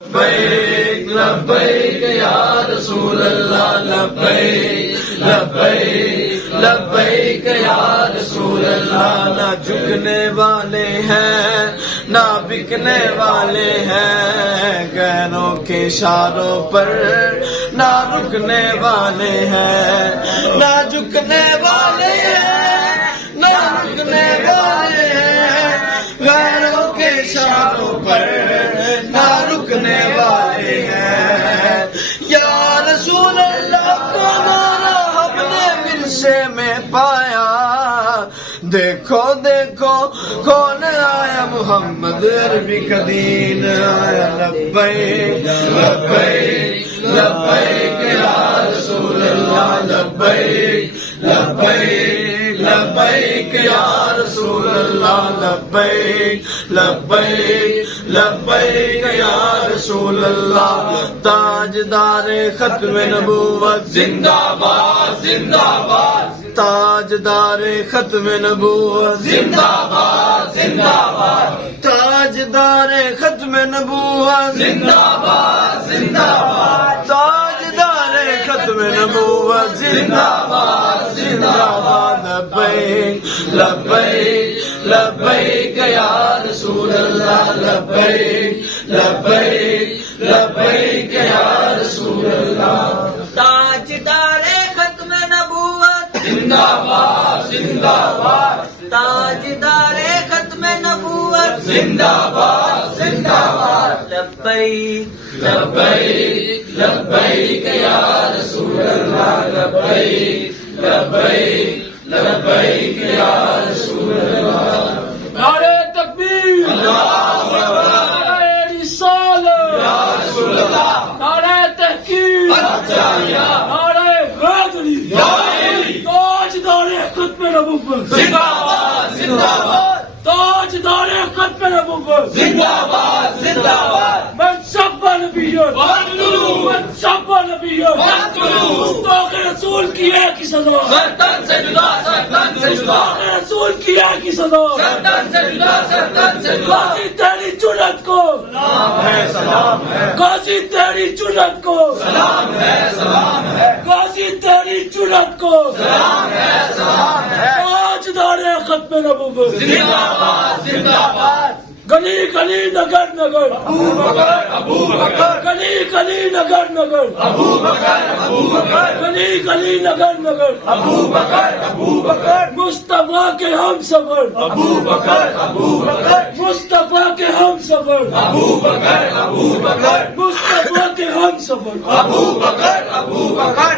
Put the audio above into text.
لبیک لبیک یا رسول اللہ لبیک لبیک لبیک یا رسول اللہ. نہ جھکنے والے ہیں نہ بکنے والے ہیں، غیروں کے اشاروں پر نہ رکنے والے ہیں. نہ جھکنے والے ہیں نہ رکنے والے ہیں، غیروں کے اشاروں پر نہ رکنے والے ہیں. یا رسول اللہ کو ہمارا ہم نے ورثے میں پایا. دیکھو دیکھو کون آیا، محمد عربی کا دین آیا. لبیک لبیک لبیک یا رسول اللہ لبیک لبیک لبیک یا رسول اللہ لبیک لبیک لبیک یا رسول اللہ. تاجدار ختم نبوت زندہ باد زندہ باد، تاجدار ختم نبوت زندہ باد زندہ باد، تاجدار ختم نبوت زندہ باد زندہ باد، تاجدار ختم نبوت زندہ باد زندہ باد. لبیک لبیک لبیک یا رسول اللہ لبیک لبیک لبیک یا رسول اللہ. تاجدار ختم نبوت زندہ باد زندہ باد، تاجدار ختم نبوت زندہ باد زندہ باد. لبیک لبیک لبیک یا رسول اللہ لبیک لبیک لبیک یا رسول اللہ. نعرہ تکبیر، اللہ اکبر، نعرہ رسالت، یا رسول اللہ، نعرہ تحقیق، اچھا نعرہ حیدری، تاجدار ختم نبوت زندہ باد زندہ باد، تاجدار ختم نبوت زندہ باد زندہ باد. من سب نبیوں فاقتلوہ، من سب نبیوں فاقتلوہ، گستاخ رسول کی ایک ہی سزا، سرطان سے جدا سرطان سے جدا، گستاخ رسول کی ایک ہی سزا. سرطان سے جدا سرطان سے جدا. غازی تیری جرأت کو، سلام ہے سلام ہے غازی تیری جرأت کو، سلام ہے سلام ہے غازی تیری جرأت کو، سلام ہے سلام ہے. تاجدار ختم نبوت زندہ باد زندہ باد. گلی گلی نگر نگر، ابو بکر ابو بکر، گلی گلی نگر نگر، ابو بکر ابو بکر، گلی گلی نگر نگر، ابو بکر ابو بکر، مصطفیٰ کے ہم سفر، ابو بکر ابو بکر، مصطفیٰ کے ہم سفر، ابو بکر ابو بکر، مصطفیٰ کے ہم سفر. ابو بکر ابو بکر.